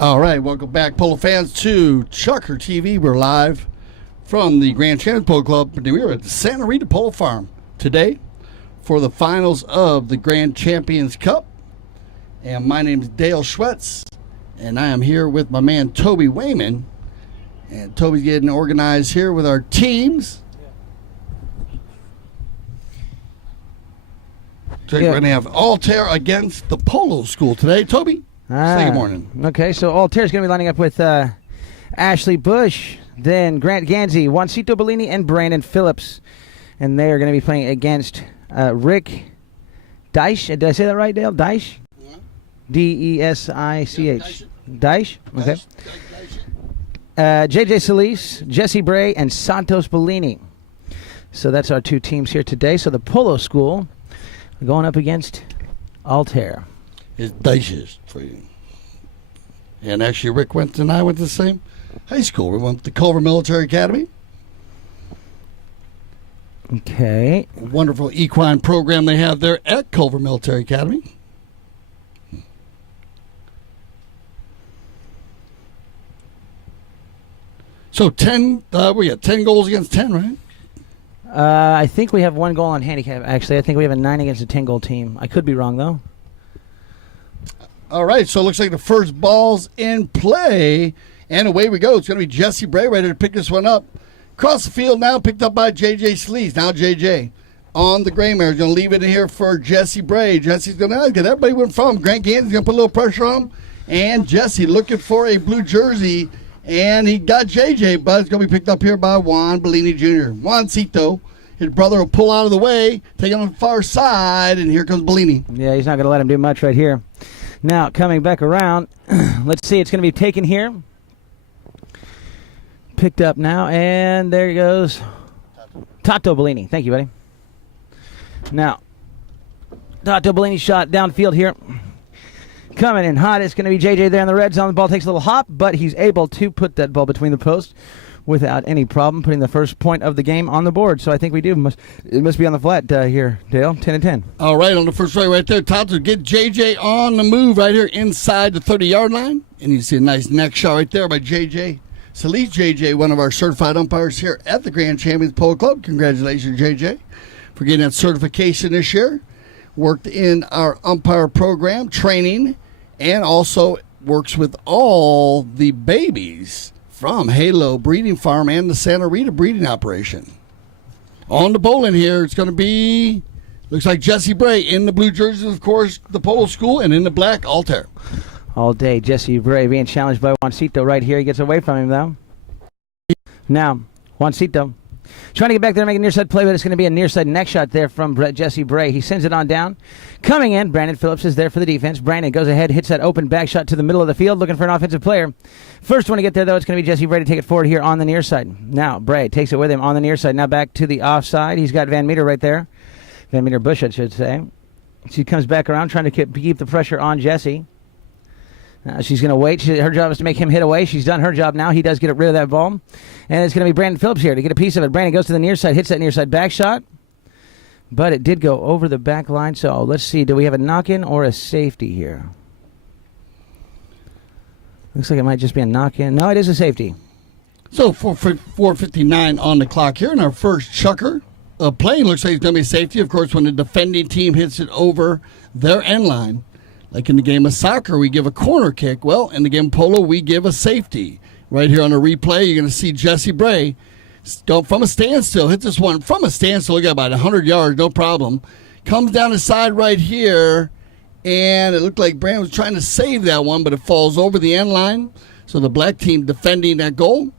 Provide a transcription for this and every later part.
All right, welcome back, Polo fans, to ChukkerTV. We're live from the Grand Champions Polo Club. We are at the Santa Rita Polo Farm today for the finals of the Grand Champions Cup. And my name is Dale Schwetz, and I am here with my man Toby Wayman. And Toby's getting organized here with our teams. So we're going to have Altair against the Polo School today. Toby? Say good morning. Okay, so Altair's going to be lining up with Ashley Bush, then Grant Ganzi, Juancito Bellini, and Brandon Phillips. And they are going to be playing against Rick Deich. Did I say that right, Dale? Deich? Yeah. D-E-S-I-C-H. Deich? Okay. J.J. Solis, Jesse Bray, and Santos Bellini. So that's our two teams here today. So the Polo School going up against Altair. It's Deiches for you. And actually, Rick and I went to the same high school. We went to Culver Military Academy. Okay. A wonderful equine program they have there at Culver Military Academy. So 10, we got 10 goals against 10, right? I think we have one goal on handicap, actually. I think we have a 9 against a 10-goal team. I could be wrong, though. All right, so it looks like the first ball's in play, and away we go. It's going to be Jesse Bray ready to pick this one up. Across the field now, picked up by J.J. Sleeze. Now J.J. on the gray mare. He's going to leave it in here for Jesse Bray. Jesse's going to get everybody went from him. Grant Ganton's going to put a little pressure on him. And Jesse looking for a blue jersey, and he got J.J., but it's going to be picked up here by Juan Bellini Jr. Juancito, his brother, will pull out of the way, take it on the far side, and here comes Bellini. Yeah, he's not going to let him do much right here. Now, coming back around, let's see, it's going to be taken here. Picked up now, and there he goes. Tato Bellini. Thank you, buddy. Now, Tato Bellini shot downfield here. Coming in hot, it's going to be JJ there in the red zone. The ball takes a little hop, but he's able to put that ball between the posts without any problem, putting the first point of the game on the board. So I think we do. It must be on the flat here, Dale. 10-10. All right, on the first right there, Tato get JJ on the move right here inside the 30-yard line. And you see a nice neck shot right there by JJ. Solis JJ, one of our certified umpires here at the Grand Champions Polo Club. Congratulations, JJ, for getting that certification this year. Worked in our umpire program, training, and also works with all the babies from Halo Breeding Farm and the Santa Rita breeding operation. On the bowling here, it's going to be, looks like Jesse Bray in the blue jerseys, of course, the Polo School, and in the black, Altair. All day, Jesse Bray being challenged by Juancito right here. He gets away from him, though. Now, Juancito trying to get back there and make a near side play, but it's going to be a near side neck shot there from Jesse Bray. He sends it on down. Coming in, Brandon Phillips is there for the defense. Brandon goes ahead, hits that open back shot to the middle of the field, looking for an offensive player. First one to get there, though, it's going to be Jesse Bray to take it forward here on the near side. Now, Bray takes it with him on the near side. Now back to the offside. He's got Van Meter right there. Van Meter Bush, I should say. She comes back around trying to keep the pressure on Jesse. She's going to wait. Her job is to make him hit away. She's done her job now. He does get rid of that ball. And it's going to be Brandon Phillips here to get a piece of it. Brandon goes to the near side, hits that near side back shot. But it did go over the back line. So let's see. Do we have a knock-in or a safety here? Looks like it might just be a knock-in. No, it is a safety. So 4:59 on the clock here in our first chucker. Play looks like it's going to be safety. Of course, when the defending team hits it over their end line. Like in the game of soccer, we give a corner kick. Well, in the game of polo, we give a safety. Right here on the replay, you're going to see Jesse Bray from a standstill. Hit this one from a standstill. Look at about 100 yards, no problem. Comes down the side right here, and it looked like Brandon was trying to save that one, but it falls over the end line. So the black team defending that goal,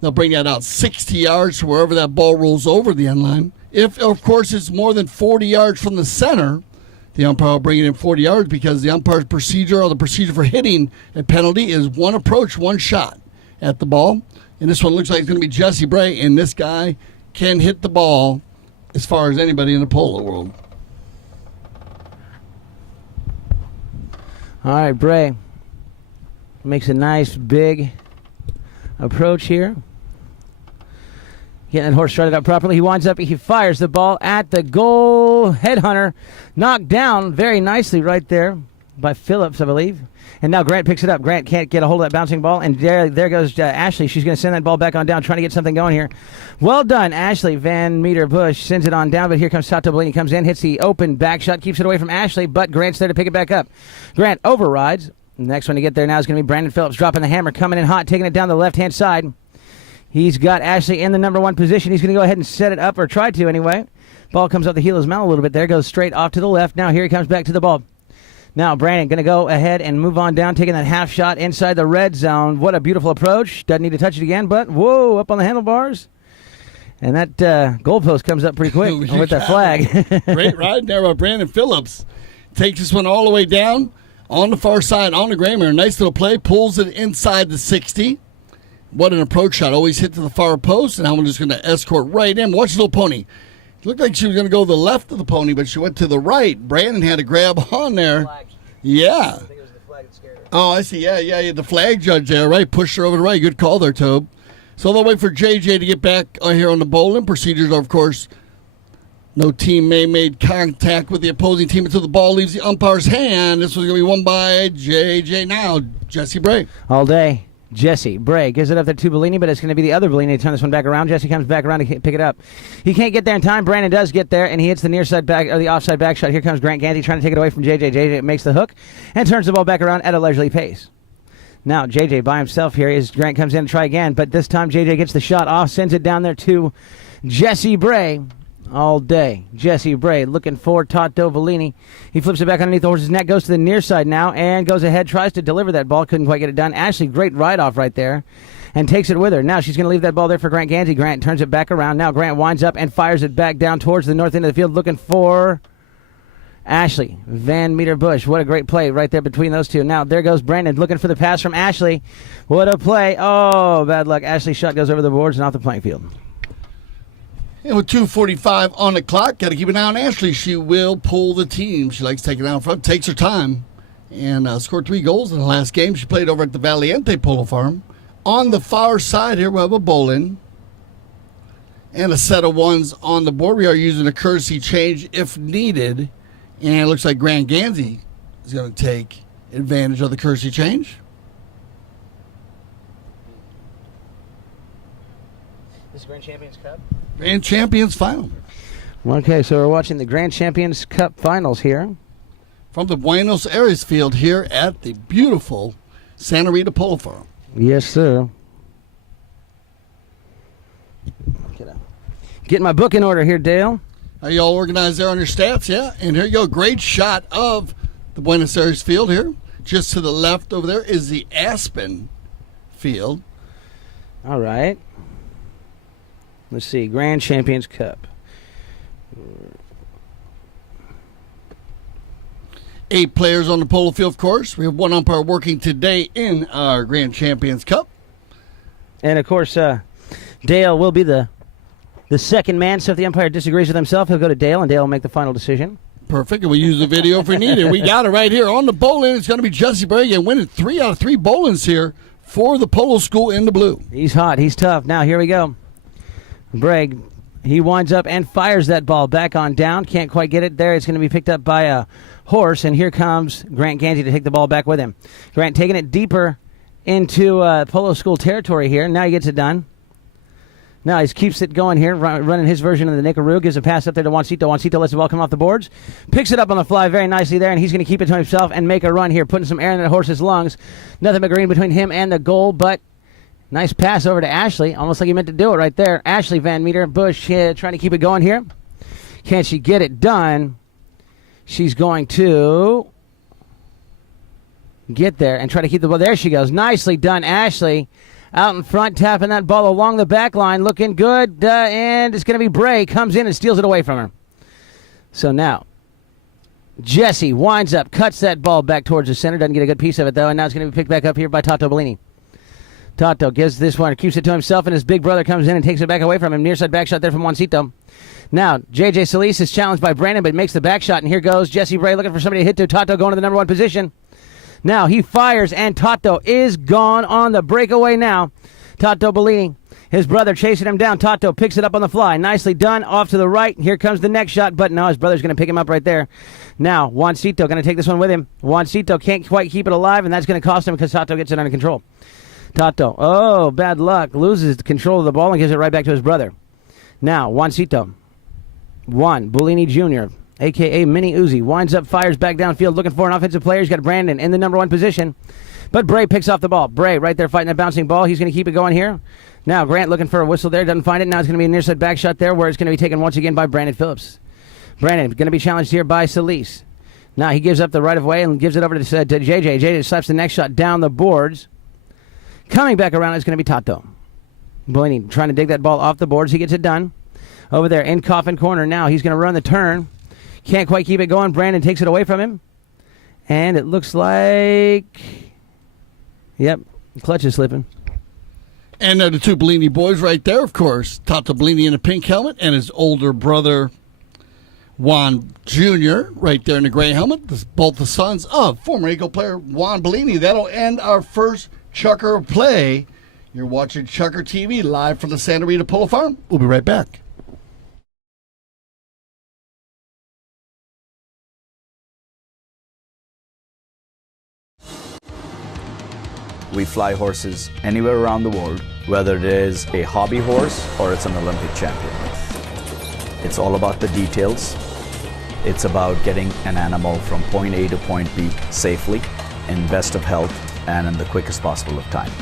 they'll bring that out 60 yards to wherever that ball rolls over the end line. If, of course, it's more than 40 yards from the center, the umpire will bring it in 40 yards because the umpire's procedure or the procedure for hitting a penalty is one approach, one shot at the ball. And this one looks like it's going to be Jesse Bray, and this guy can hit the ball as far as anybody in the polo world. All right, Bray makes a nice big approach here. Getting that horse started up properly. He winds up, he fires the ball at the goal. Headhunter knocked down very nicely right there by Phillips, I believe. And now Grant picks it up. Grant can't get a hold of that bouncing ball. And there goes Ashley. She's going to send that ball back on down, trying to get something going here. Well done, Ashley. Van Meter Bush sends it on down, but here comes Tato Bellini. Comes in, hits the open back shot, keeps it away from Ashley, but Grant's there to pick it back up. Grant overrides. The next one to get there now is going to be Brandon Phillips dropping the hammer, coming in hot, taking it down the left-hand side. He's got Ashley in the number one position. He's going to go ahead and set it up, or try to anyway. Ball comes off the heel of his mount a little bit there, goes straight off to the left. Now here he comes back to the ball. Now Brandon going to go ahead and move on down, taking that half shot inside the red zone. What a beautiful approach. Doesn't need to touch it again, but whoa, up on the handlebars. And that goalpost comes up pretty quick with that flag. Great ride there by Brandon Phillips. Takes this one all the way down on the far side on the Grammer. Nice little play. Pulls it inside the 60. What an approach shot. Always hit to the far post, and I'm just going to escort right in. Watch the little pony. It looked like she was going to go to the left of the pony, but she went to the right. Brandon had to grab on there. Yeah. I think it was the flag that scared her. Oh, I see. Yeah. The flag judge there, right? Pushed her over the right. Good call there, Tobe. So they'll wait for JJ to get back here on the bowling. Procedures are, of course, no team may make contact with the opposing team until the ball leaves the umpire's hand. This was going to be won by JJ now. Jesse Bray. All day. Jesse Bray gives it up there to Bellini, but it's going to be the other Bellini to turn this one back around. Jesse comes back around to pick it up. He can't get there in time. Brandon does get there, and he hits the near side back, or the offside back shot. Here comes Grant Gandy trying to take it away from JJ. JJ makes the hook and turns the ball back around at a leisurely pace. Now JJ by himself here as Grant comes in to try again, but this time JJ gets the shot off, sends it down there to Jesse Bray. All day. Jesse Bray looking for Tato Bellini. He flips it back underneath the horse's neck, goes to the near side now, and goes ahead, tries to deliver that ball. Couldn't quite get it done. Ashley, great ride-off right there, and takes it with her. Now she's going to leave that ball there for Grant Gansey. Grant turns it back around. Now Grant winds up and fires it back down towards the north end of the field, looking for Ashley Van Meter Bush. What a great play right there between those two. Now there goes Brandon looking for the pass from Ashley. What a play. Oh, bad luck. Ashley's shot goes over the boards and off the playing field. And with 2:45 on the clock, got to keep an eye on Ashley. She will pull the team. She likes taking it out front, takes her time, and scored 3 goals in the last game. She played over at the Valiente Polo Farm. On the far side here, we have a bowling and a set of ones on the board. We are using a courtesy change if needed, and it looks like Grant Gansey is going to take advantage of the courtesy change. This is Grand Champions Cup. Grand Champions Final. Okay, so we're watching the Grand Champions Cup Finals here. From the Buenos Aires field here at the beautiful Santa Rita Polo Farm. Yes, sir. Getting my book in order here, Dale. Are you all organized there on your stats? Yeah. And here you go. Great shot of the Buenos Aires field here. Just to the left over there is the Aspen field. All right. Let's see, Grand Champions Cup. 8 players on the polo field, of course. We have 1 umpire working today in our Grand Champions Cup. And, of course, Dale will be the second man, so if the umpire disagrees with himself, he'll go to Dale, and Dale will make the final decision. Perfect, and we'll use the video if we need it. We got it right here on the bowling. It's going to be Jesse Bray and winning 3 out of 3 bowlings here for the polo school in the blue. He's hot. He's tough. Now, here we go. Bragg, he winds up and fires that ball back on down. Can't quite get it there. It's going to be picked up by a horse, and here comes Grant Gansey to take the ball back with him. Grant taking it deeper into polo school territory here. Now he gets it done. Now he keeps it going here, running his version of the Nickaroo. Gives a pass up there to Juancito. Juancito lets the ball come off the boards. Picks it up on the fly very nicely there, and he's going to keep it to himself and make a run here, putting some air in that horse's lungs. Nothing but green between him and the goal, but nice pass over to Ashley, almost like he meant to do it right there. Ashley Van Meter Bush trying to keep it going here. Can she get it done? She's going to get there and try to keep the ball. There she goes. Nicely done, Ashley. Out in front, tapping that ball along the back line. Looking good, and it's going to be Bray. Comes in and steals it away from her. So now, Jesse winds up, cuts that ball back towards the center. Doesn't get a good piece of it, though, and now it's going to be picked back up here by Tato Bellini. Tato gives this one, keeps it to himself, and his big brother comes in and takes it back away from him. Near side back shot there from Juancito. Now, J.J. Solis is challenged by Brandon, but makes the back shot, and here goes Jesse Bray looking for somebody to hit to. Tato going to the number 1 position. Now he fires, and Tato is gone on the breakaway now. Tato Bellini His brother chasing him down. Tato picks it up on the fly. Nicely done. Off to the right. Here comes the next shot, but no, his brother's going to pick him up right there. Now, Juancito going to take this one with him. Juancito can't quite keep it alive, and that's going to cost him because Tato gets it under control. Tato, oh, bad luck. Loses control of the ball and gives it right back to his brother. Now, Juancito. Juan Bellini Jr., a.k.a. Mini Uzi, winds up, fires back downfield, looking for an offensive player. He's got Brandon in the number 1 position. But Bray picks off the ball. Bray right there fighting that bouncing ball. He's going to keep it going here. Now, Grant looking for a whistle there. Doesn't find it. Now it's going to be a near side back shot there where it's going to be taken once again by Brandon Phillips. Brandon going to be challenged here by Solis. Now he gives up the right of way and gives it over to JJ. JJ slaps the next shot down the boards. Coming back around is going to be Tato. Bellini trying to dig that ball off the boards. He gets it done. Over there in coffin corner now. He's going to run the turn. Can't quite keep it going. Brandon takes it away from him. And it looks like... Yep, clutch is slipping. And the two Bellini boys right there, of course. Tato Bellini in a pink helmet and his older brother, Juan Jr., right there in the gray helmet. Both the sons of former Eagle player Juan Bellini. That'll end our first Chucker play. You're watching Chucker TV live from the Santa Rita Polo Farm. We'll be right back. We fly horses anywhere around the world, whether it is a hobby horse or it's an Olympic champion. It's all about the details. It's about getting an animal from point A to point B safely, in best of health, and in the quickest possible of time.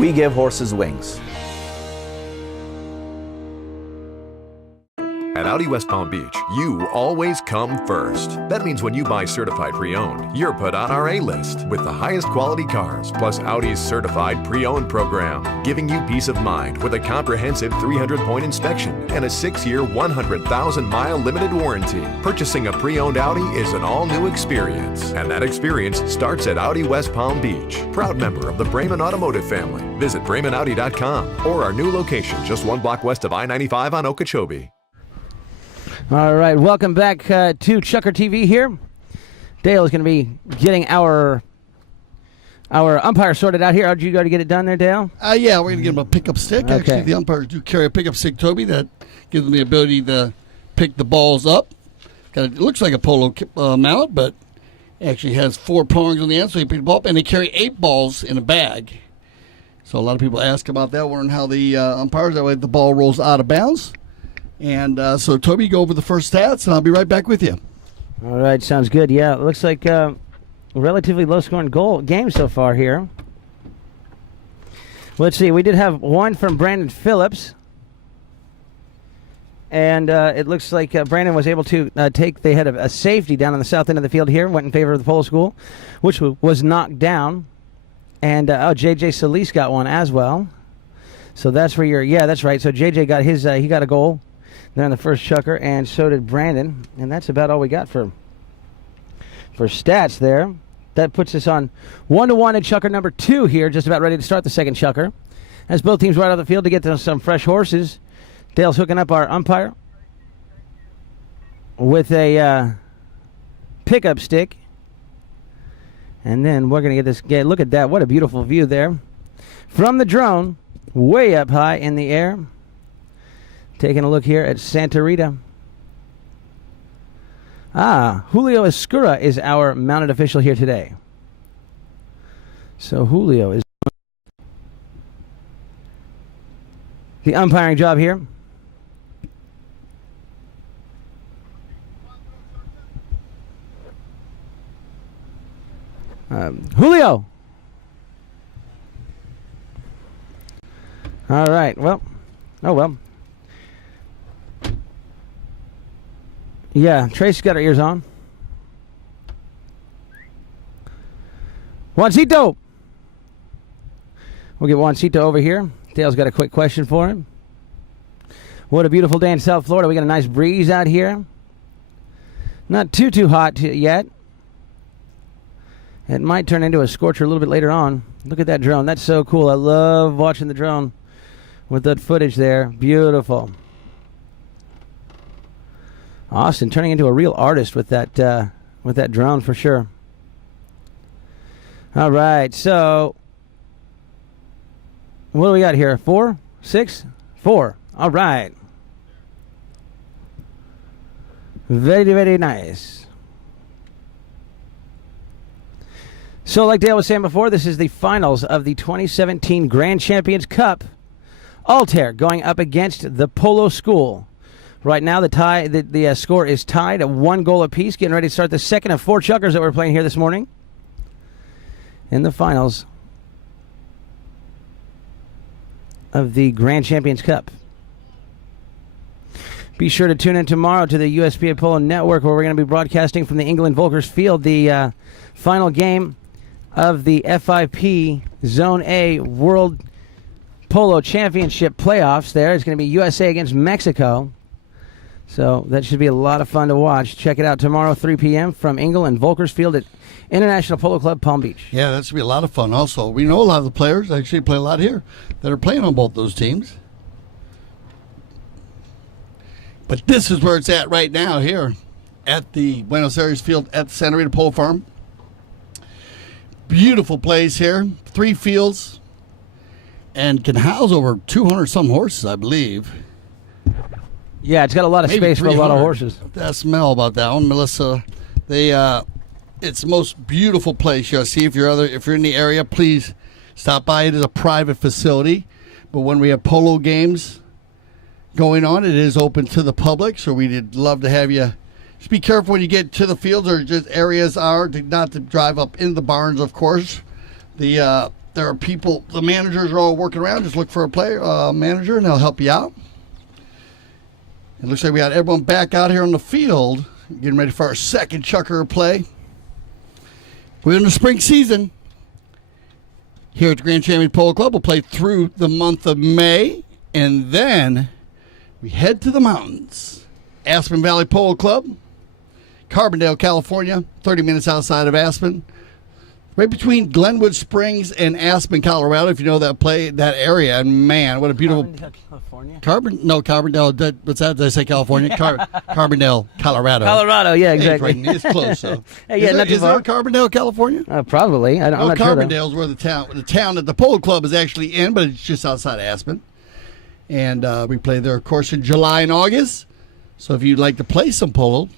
We give horses wings. At Audi West Palm Beach, you always come first. That means when you buy certified pre-owned, you're put on our A-list with the highest quality cars, plus Audi's certified pre-owned program, giving you peace of mind with a comprehensive 300-point inspection and a 6-year, 100,000-mile limited warranty. Purchasing a pre-owned Audi is an all-new experience, and that experience starts at Audi West Palm Beach. Proud member of the Brayman Automotive family. Visit BraymanAudi.com or our new location just 1 block west of I-95 on Okeechobee. All right, welcome back to Chucker TV here. Dale is going to be getting our umpire sorted out here. How'd you go to get it done there, Dale? Yeah, we're going to get him a pickup stick. Okay. Actually, the umpires do carry a pickup stick, Toby, that gives them the ability to pick the balls up. It looks like a polo mallet, but actually has 4 prongs on the end, so you pick the ball up, and they carry 8 balls in a bag. So a lot of people ask about that, wondering how the umpires, that way the ball rolls out of bounds. And so, Toby, go over the first stats, and I'll be right back with you. All right, sounds good. Yeah, it looks like a relatively low-scoring game so far here. Let's see. We did have one from Brandon Phillips. And it looks like Brandon was able to they had a safety down on the south end of the field here, went in favor of the Polo School, which was knocked down. And, J.J. Solis got one as well. So that's where yeah, that's right. So J.J. got he got a goal there on the first chucker, and so did Brandon. And that's about all we got for stats there. That puts us on 1-1 at chucker number 2 here, just about ready to start the second chucker. As both teams right out of the field to get to some fresh horses. Dale's hooking up our umpire with a pickup stick. And then we're going to get this. Look at that. What a beautiful view there. From the drone, way up high in the air. Taking a look here at Santa Rita. Julio Escura is our mounted official here today. So Julio is the umpiring job here. Julio. All right. Well. Oh, well. Yeah, Tracy's got her ears on. Juancito. We'll get Juancito over here. Dale's got a quick question for him. What a beautiful day in South Florida. We got a nice breeze out here. Not too hot yet. It might turn into a scorcher a little bit later on. Look at that drone. That's so cool. I love watching the drone with that footage there. Beautiful. Austin turning into a real artist with that drone for sure. All right, so what do we got here? 4, 6, 4. All right. Very, very nice. So like Dale was saying before, this is the finals of the 2017 Grand Champions Cup. Altair going up against the Polo School. Right now the score is tied at 1 goal apiece. Getting ready to start the second of 4 chukkers that we're playing here this morning in the finals of the Grand Champions Cup. Be sure to tune in tomorrow to the USPA Polo Network, where we're going to be broadcasting from the England Volkers Field, the final game of the FIP Zone A World Polo Championship playoffs. There it's going to be USA against Mexico. So that should be a lot of fun to watch. Check it out tomorrow, 3 p.m. from England Volkers Field at International Polo Club, Palm Beach. Yeah, that should be a lot of fun. Also, we know a lot of the players actually play a lot here that are playing on both those teams. But this is where it's at right now here at the Buenos Aires field at the Santa Rita Polo Farm. Beautiful place here. 3 fields and can house over 200-some horses, I believe. Yeah, it's got a lot of Maybe space for a lot of 300. horses. That smell about that one, Melissa. It's the most beautiful place. You'll see if you're in the area, please stop by. It is a private facility, but when we have polo games going on, it is open to the public. So we'd love to have you. Just be careful when you get to the fields or just areas not to drive up into the barns. Of course, there are people. The managers are all working around. Just look for a manager, and they'll help you out. It looks like we got everyone back out here on the field, getting ready for our second chukker play. We're in the spring season here at the Grand Champions Polo Club. We'll play through the month of May, and then we head to the mountains. Aspen Valley Polo Club, Carbondale, California, 30 minutes outside of Aspen. Right between Glenwood Springs and Aspen, Colorado, if you know that area. And man, what a beautiful... California? Carbondale. What's that? Did I say California? Carbondale, Colorado. Colorado, yeah, exactly. Hey, it's close, so. Hey, yeah, is there a Carbondale, California? Probably. I'm not sure. Carbondale is where the town that the Polo Club is actually in, but it's just outside of Aspen. And we play there, of course, in July and August. So if you'd like to play some polo,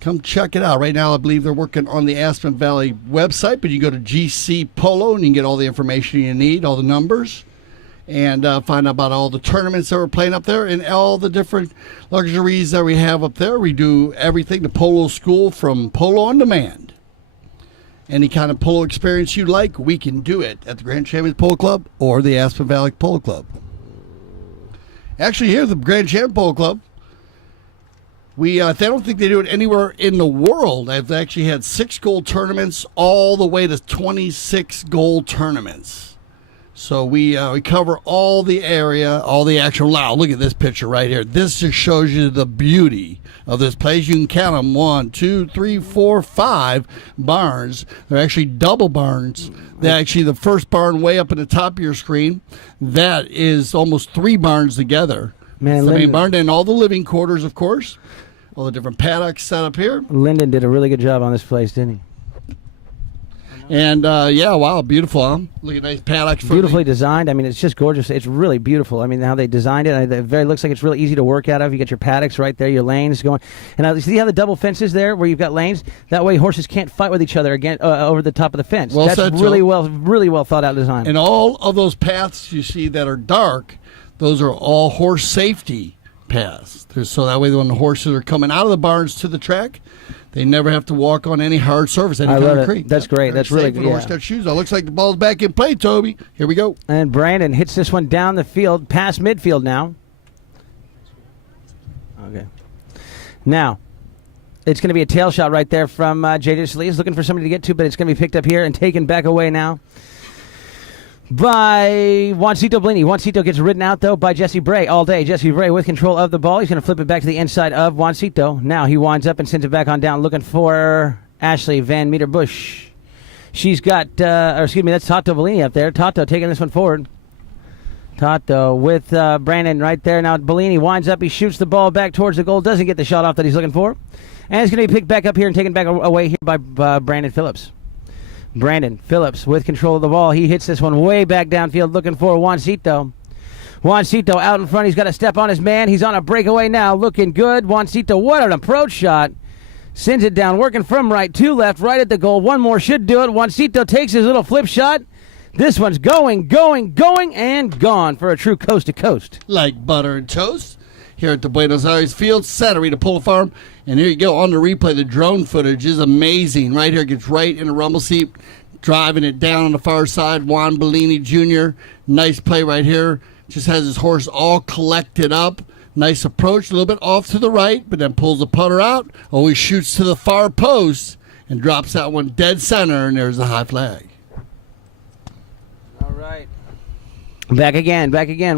come check it out. Right now, I believe they're working on the Aspen Valley website, but you go to GC Polo and you can get all the information you need, all the numbers, and find out about all the tournaments that we're playing up there and all the different luxuries that we have up there. We do everything, the polo school from Polo on Demand. Any kind of polo experience you like, we can do it at the Grand Champions Polo Club or the Aspen Valley Polo Club. Actually, here at the Grand Champions Polo Club, I don't think they do it anywhere in the world. I've actually had 6 gold tournaments all the way to 26 gold tournaments. So we cover all the area, all the action. Wow, look at this picture right here. This just shows you the beauty of this place. You can count them 1, 2, 3, 4, 5 barns. They're actually double barns. They're actually the first barn way up at the top of your screen. That is almost 3 barns together. Man, the main barn and all the living quarters, of course. All the different paddocks set up here. Lyndon did a really good job on this place, didn't he? And, yeah, wow, beautiful, huh? Look at nice paddocks. Beautifully designed. I mean, it's just gorgeous. It's really beautiful. I mean, how they designed it. It looks like it's really easy to work out of. You got your paddocks right there, your lanes going. And see how the double fences there where you've got lanes? That way horses can't fight with each other again over the top of the fence. Well That's said, really well thought out design. And all of those paths you see that are dark, those are all horse safety paths. So that way when the horses are coming out of the barns to the track, they never have to walk on any hard surface, any concrete. That's great. That's really good. Horse got shoes on. Looks like the ball's back in play, Toby. Here we go. And Brandon hits this one down the field, past midfield now. Okay. Now, it's going to be a tail shot right there from J.J. Sleeves, looking for somebody to get to, but it's going to be picked up here and taken back away now by Juancito Bellini. Juancito gets ridden out, though, by Jesse Bray all day. Jesse Bray with control of the ball. He's going to flip it back to the inside of Juancito. Now he winds up and sends it back on down, looking for Ashley Van Meter Bush. She's got, that's Tato Bellini up there. Tato taking this one forward. Tato with Brandon right there. Now Bellini winds up. He shoots the ball back towards the goal. Doesn't get the shot off that he's looking for. And it's going to be picked back up here and taken back away here by Brandon Phillips. Brandon Phillips with control of the ball. He hits this one way back downfield looking for Juancito. Juancito out in front. He's got to step on his man. He's on a breakaway now. Looking good. Juancito, what an approach shot. Sends it down, working from right to left, right at the goal. One more should do it. Juancito takes his little flip shot. This one's going, and gone for a true coast-to-coast. Like butter and toast. Here at the Buenos Aires Field, Saturday to Polo Farm. And here you go on the replay. The drone footage is amazing. Right here, gets right in the rumble seat, driving it down on the far side. Juan Bellini Jr., nice play right here. Just has his horse all collected up. Nice approach, a little bit off to the right, but then pulls the putter out. Always shoots to the far post and drops that one dead center, and there's the high flag. All right. Back again,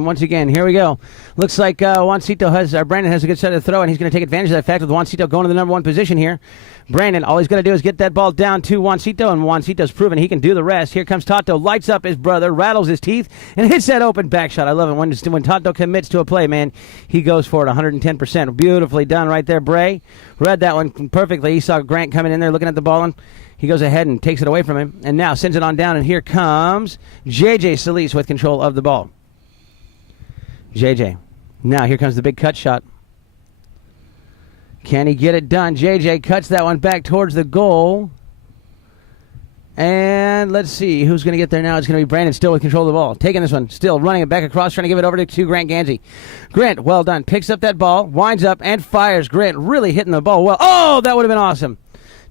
once again. Here we go. Looks like Brandon has a good set of throw, and he's going to take advantage of that fact with Juancito going to the number one position here. Brandon, all he's going to do is get that ball down to Juancito, and Juancito's proven he can do the rest. Here comes Tato, lights up his brother, rattles his teeth, and hits that open back shot. I love it when Tato commits to a play, man. He goes for it 110%. Beautifully done right there, Bray. Read that one perfectly. He saw Grant coming in there looking at the ball, and he goes ahead and takes it away from him, and now sends it on down, and here comes J.J. Solis with control of the ball. J.J. Now here comes the big cut shot. Can he get it done? J.J. cuts that one back towards the goal. And let's see who's going to get there now. It's going to be Brandon still with control of the ball. Taking this one, still running it back across, trying to give it over to Grant Gansey. Grant, well done. Picks up that ball, winds up, and fires. Grant really hitting the ball well. Oh, that would have been awesome.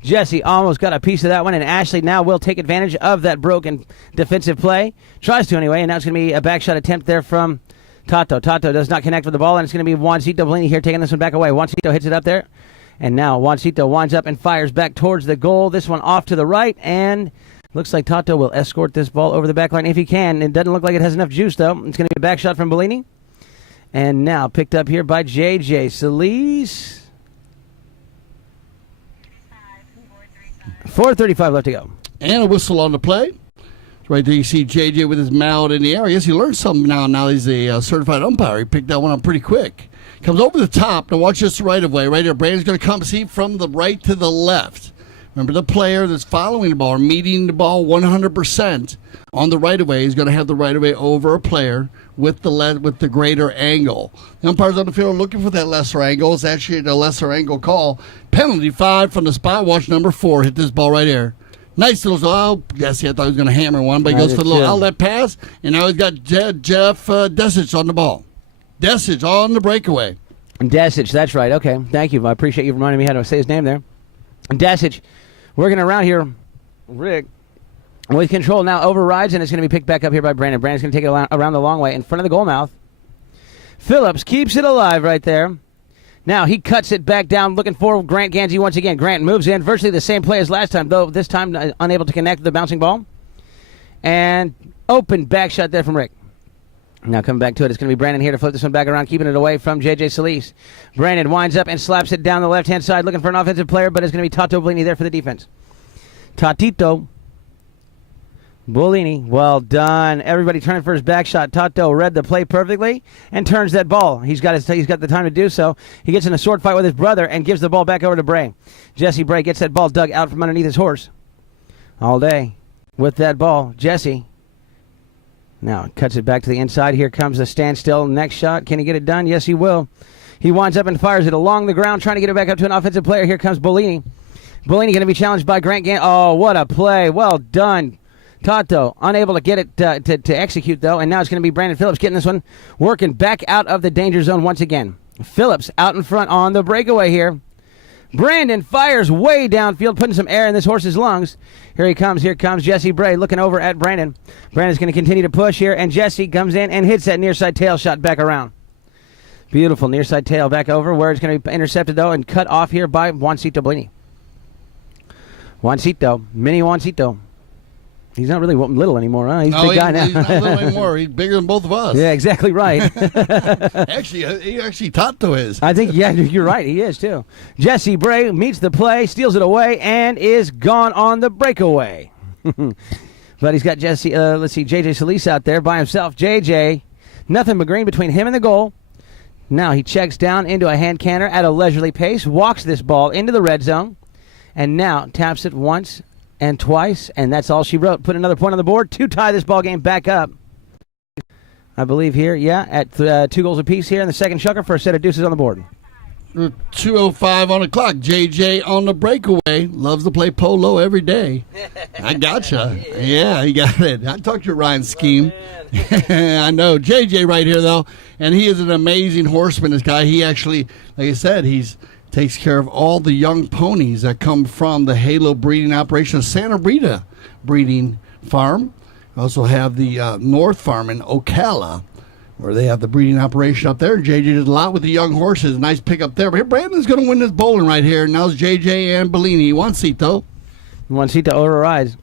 Jesse almost got a piece of that one, and Ashley now will take advantage of that broken defensive play. Tries to anyway, and now it's going to be a back shot attempt there from Tato. Tato does not connect with the ball, and it's going to be Juancito Bellini here taking this one back away. Juancito hits it up there, and now Juancito winds up and fires back towards the goal. This one off to the right, and looks like Tato will escort this ball over the back line if he can. It doesn't look like it has enough juice, though. It's going to be a back shot from Bellini, and now picked up here by J.J. Solis. 4:35 left to go. And a whistle on the play. Right there you see JJ with his mallet in the air. I guess he learned something now. Now he's a certified umpire. He picked that one up pretty quick. Comes over the top. Now watch this right of way. Right here, Brandon's going to come see from the right to the left. Remember, the player that's following the ball or meeting the ball 100% on the right of way is going to have the right of way over a player with the greater angle. The umpires on the field are looking for that lesser angle. It's actually the lesser angle call. Penalty 5 from the spot. Watch number 4 hit this ball right here. Nice little, yes, I thought he was going to hammer one, but he goes for the little outlet pass, and now he's got Jeff Desich on the ball. Desich on the breakaway. Desich, that's right. Okay, thank you. I appreciate you reminding me how to say his name there. Desich, working around here. Rick, with control now, overrides, and it's going to be picked back up here by Brandon. Brandon's going to take it around the long way in front of the goal mouth. Phillips keeps it alive right there. Now he cuts it back down, looking for Grant Gansey once again. Grant moves in, virtually the same play as last time, though this time unable to connect with the bouncing ball. And open back shot there from Rick. Now coming back to it, it's going to be Brandon here to flip this one back around, keeping it away from J.J. Solis. Brandon winds up and slaps it down the left-hand side, looking for an offensive player, but it's going to be Tato Bellini there for the defense. Tatito Bellini, well done. Everybody turning for his back shot. Tato read the play perfectly and turns that ball. He's got the time to do so. He gets in a sword fight with his brother and gives the ball back over to Bray. Jesse Bray gets that ball dug out from underneath his horse. All day with that ball. Jesse now cuts it back to the inside. Here comes the standstill. Next shot. Can he get it done? Yes, he will. He winds up and fires it along the ground, trying to get it back up to an offensive player. Here comes Bellini. Bellini going to be challenged by Grant Gant. Oh, what a play. Well done. Tato unable to get it to execute, though, and now it's going to be Brandon Phillips getting this one, working back out of the danger zone once again. Phillips out in front on the breakaway here. Brandon fires way downfield, putting some air in this horse's lungs. Here comes Jesse Bray looking over at Brandon. Brandon's going to continue to push here, and Jesse comes in and hits that near side tail shot back around. Beautiful near side tail back over, where it's going to be intercepted, though, and cut off here by Juancito Bellini. Mini Juancito. He's not really little anymore, huh? He's a big guy now. He's not little anymore. He's bigger than both of us. Yeah, exactly right. Actually, Tato is. I think, yeah, you're right. He is, too. Jesse Bray meets the play, steals it away, and is gone on the breakaway. But he's got J.J. Solis out there by himself. J.J., nothing but green between him and the goal. Now he checks down into a hand canter at a leisurely pace, walks this ball into the red zone, and now taps it once, and twice, and that's all she wrote. Put another point on the board to tie this ball game back up. I believe here, yeah, at 2 goals apiece here in the second chucker for a set of deuces on the board. 2:05 on the clock. JJ on the breakaway. Loves to play polo every day. I gotcha. Yeah, you got it. I talked to Ryan's scheme. I know. JJ right here, though, and he is an amazing horseman, this guy. He actually, like I said, he's takes care of all the young ponies that come from the Halo breeding operation, Santa Rita breeding farm. We also have the North Farm in Ocala, where they have the breeding operation up there. JJ did a lot with the young horses. Nice pickup there. But here, Brandon's going to win this bowling right here. Now it's JJ and Bellini. Juancito. Juancito overrides.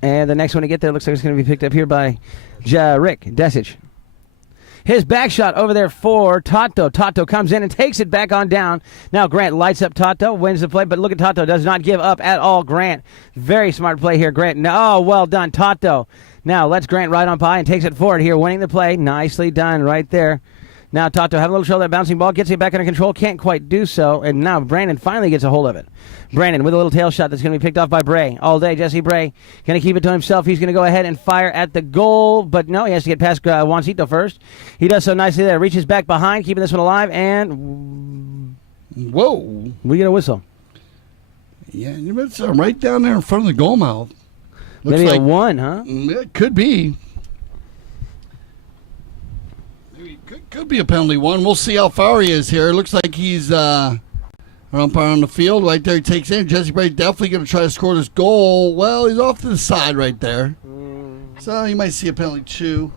And the next one to get there looks like it's going to be picked up here by Rick Desich. His back shot over there for Tato. Tato comes in and takes it back on down. Now Grant lights up Tato, wins the play, but look at Tato. Does not give up at all. Grant, very smart play here. Grant, no, well done. Tato. Now lets Grant ride on by and takes it forward here, winning the play. Nicely done right there. Now Tato having a little trouble with that bouncing ball, gets it back under control, can't quite do so, and now Brandon finally gets a hold of it. Brandon with a little tail shot that's going to be picked off by Bray. All day, Jesse Bray going to keep it to himself. He's going to go ahead and fire at the goal, but no, he has to get past Juancito first. He does so nicely there. Reaches back behind, keeping this one alive, and whoa, we get a whistle. Yeah, it's right down there in front of the goal mouth. Looks Maybe like a 1, huh? It could be. Could be a penalty 1. We'll see how far he is here. It looks like he's an umpire on the field. Right there he takes in. Jesse Bray definitely going to try to score this goal. Well, he's off to the side right there. So you might see a penalty 2.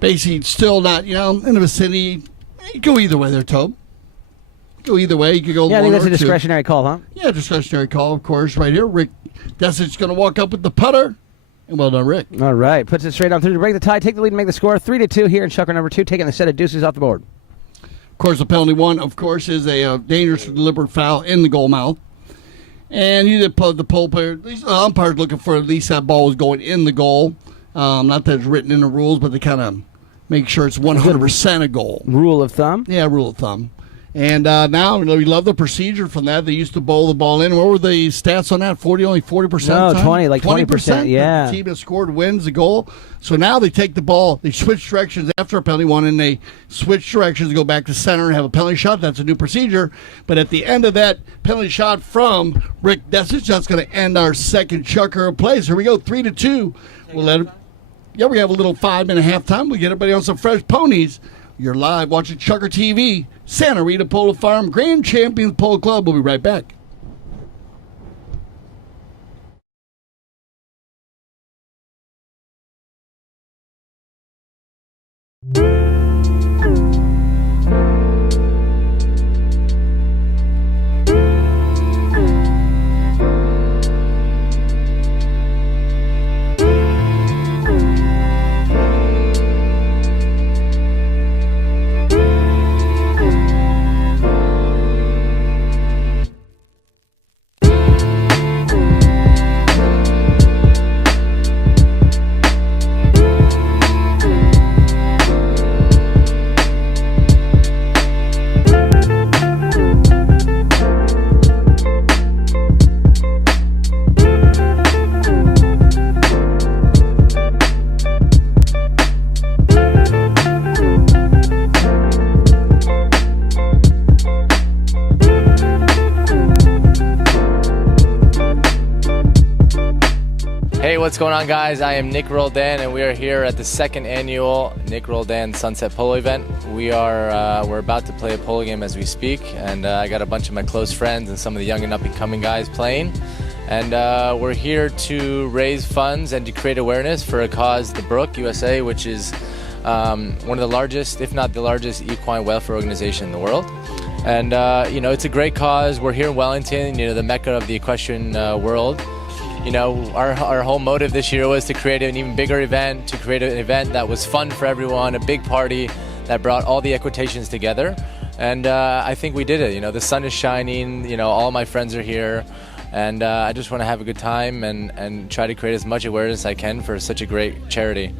Basically, still not, in the vicinity. You go either way there, Tobe. Go either way. You could go 1 or 2. Yeah, I think that's a discretionary call, huh? Yeah, discretionary call, of course, right here. Rick Desich going to walk up with the putter. And well done, Rick. All right. Puts it straight on through to break the tie, take the lead, and make the score 3-2 here in chucker number 2, taking the set of deuces off the board. Of course, the penalty 1, of course, is a dangerous or deliberate foul in the goal mouth. And you did put the pole player, the umpire's looking for at least that ball was going in the goal. Not that it's written in the rules, but they kind of make sure it's 100% a goal. Rule of thumb? Yeah, rule of thumb. And now we love the procedure from that. They used to bowl the ball in. What were the stats on that? 40%? No, time? 20, like 20%, yeah. The team that scored wins the goal. So now they take the ball, they switch directions after a penalty 1, and they switch directions, go back to center and have a penalty shot. That's a new procedure. But at the end of that penalty shot from Rick Desich, that's going to end our second chucker of plays. Here we go, 3-2. We'll let it. Yeah, we have a little 5-minute halftime. We get everybody on some fresh ponies. You're live watching ChukkerTV, Santa Rita Polo Farm, Grand Champions Polo Club. We'll be right back. Hey, what's going on, guys? I am Nick Roldan, and we are here at the second annual Nick Roldan Sunset Polo event. We're about to play a polo game as we speak, and I got a bunch of my close friends and some of the young and up-and-coming guys playing. And we're here to raise funds and to create awareness for a cause, the Brook USA, which is one of the largest, if not the largest, equine welfare organization in the world. And it's a great cause. We're here in Wellington, the mecca of the equestrian world. Our whole motive this year was to create an even bigger event, to create an event that was fun for everyone, a big party that brought all the equitations together. And I think we did it. The sun is shining, all my friends are here, and I just want to have a good time and try to create as much awareness as I can for such a great charity.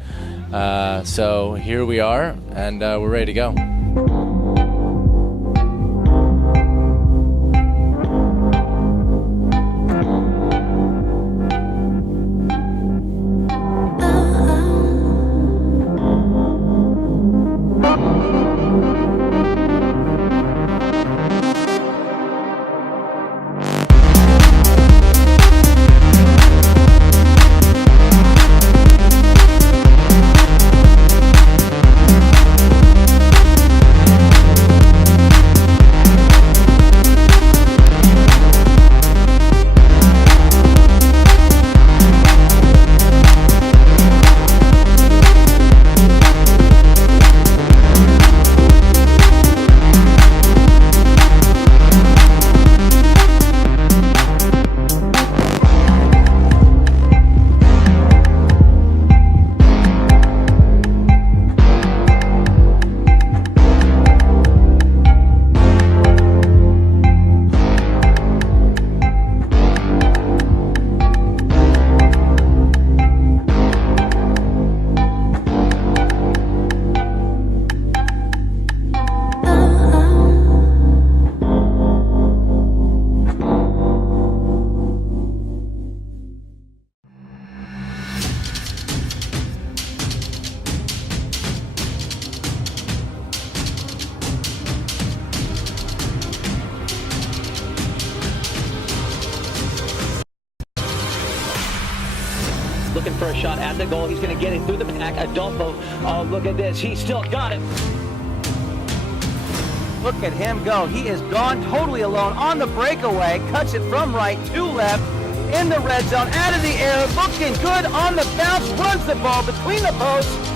So here we are, and we're ready to go. for a shot at the goal. He's going to get it through the back. Adolfo, oh, look at this. He still got it. Look at him go. He is gone totally alone on the breakaway. Cuts it from right to left in the red zone. Out of the air. Looking good on the bounce. Runs the ball between the posts.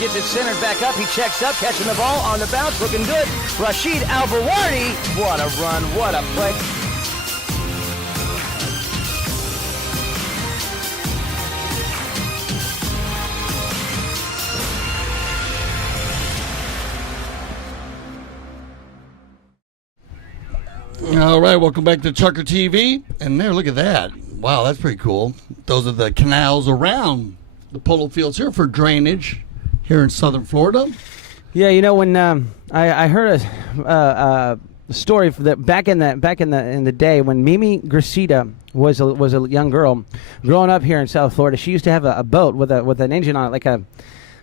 Gets it centered back up. He checks up, catching the ball on the bounce. Looking good. Rashid Alvaradi. What a run. What a play. All right, welcome back to ChukkerTV. And there, look at that. Wow, that's pretty cool. Those are the canals around the polo fields here for drainage here in southern Florida. Yeah, you know, when I heard a story that back in the day when Mimi Gracida was a young girl growing up here in South Florida, she used to have a boat with an engine on it,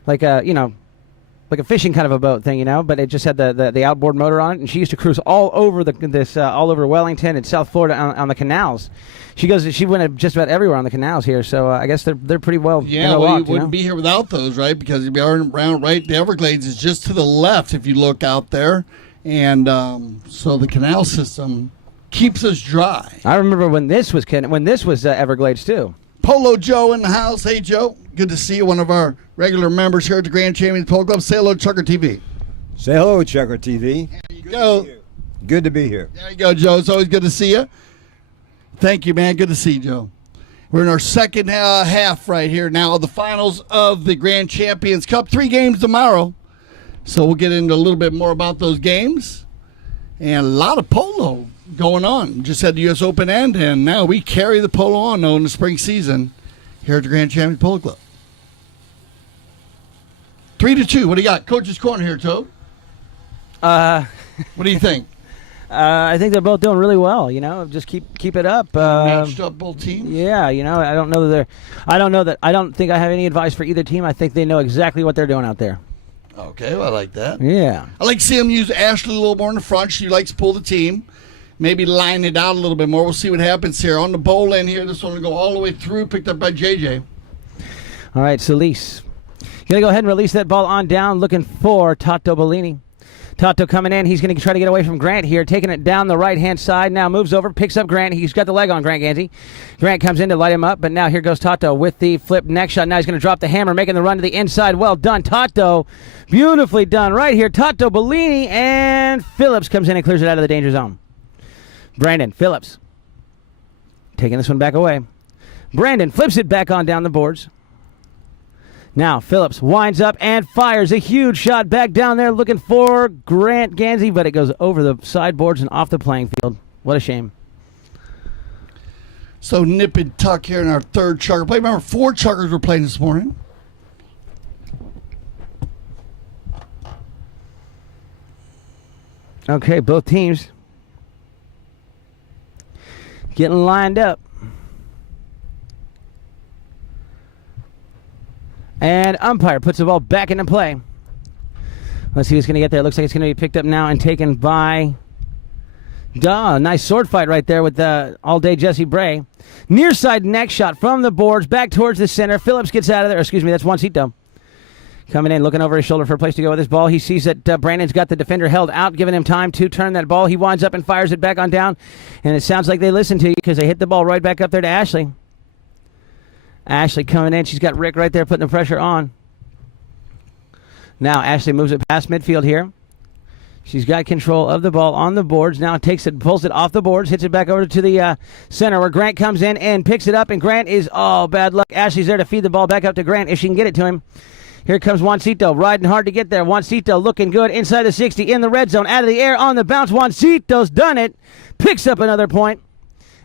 like a fishing kind of a boat thing, you know, but it just had the outboard motor on it, and she used to cruise all over all over Wellington and South Florida on the canals. She went just about everywhere on the canals here, so I guess they're pretty well. Yeah, well, you wouldn't be here without those, right? Because you'd be around right. The Everglades is just to the left if you look out there, and so the canal system keeps us dry. I remember when this was Everglades too. Polo Joe in the house. Hey, Joe. Good to see you. One of our regular members here at the Grand Champions Polo Club. Say hello to ChukkerTV. Say hello, ChukkerTV. There you go. Good to be here. There you go, Joe. It's always good to see you. Thank you, man. Good to see you, Joe. We're in our second half right here now of the finals of the Grand Champions Cup. 3 games tomorrow. So we'll get into a little bit more about those games. And a lot of polo going on. Just had the U.S. Open end, and now we carry the polo on in the spring season here at the Grand Champions Polo Club. 3-2. What do you got? Coach's corner here, Toad. What do you think? I think they're both doing really well. You know, just keep it up. Matched up both teams. Yeah, you know, I don't think I have any advice for either team. I think they know exactly what they're doing out there. Okay, well, I like that. Yeah. I like to see them use Ashley a little more in the front. She likes to pull the team. Maybe line it out a little bit more. We'll see what happens here. On the bowl end here, this one will go all the way through, picked up by JJ. All right, Solis. Going to go ahead and release that ball on down, looking for Tato Bellini. Tato coming in. He's going to try to get away from Grant here, taking it down the right-hand side. Now moves over, picks up Grant. He's got the leg on Grant Gansey. Grant comes in to light him up, but now here goes Tato with the flip neck shot. Now he's going to drop the hammer, making the run to the inside. Well done, Tato. Beautifully done right here. Tato Bellini, and Phillips comes in and clears it out of the danger zone. Brandon Phillips taking this one back away. Brandon flips it back on down the boards. Now Phillips winds up and fires a huge shot back down there looking for Grant Gansey, but it goes over the sideboards and off the playing field. What a shame. So nip and tuck here in our third chucker play. Remember, 4 chuckers were playing this morning. Okay, both teams getting lined up. And umpire puts the ball back into play. Let's see who's going to get there. Looks like it's going to be picked up now and taken by nice sword fight right there with all-day Jesse Bray. Near side neck shot from the boards back towards the center. Phillips gets out of there. Excuse me, that's Juancito. Coming in, looking over his shoulder for a place to go with his ball. He sees that Brandon's got the defender held out, giving him time to turn that ball. He winds up and fires it back on down. And it sounds like they listened to you because they hit the ball right back up there to Ashley. Ashley coming in. She's got Rick right there putting the pressure on. Now Ashley moves it past midfield here. She's got control of the ball on the boards. Now takes it, pulls it off the boards, hits it back over to the center where Grant comes in and picks it up. And Grant is, bad luck. Ashley's there to feed the ball back up to Grant if she can get it to him. Here comes Juancito, riding hard to get there. Juancito looking good inside the 60 in the red zone. Out of the air on the bounce. Juancito's done it. Picks up another point.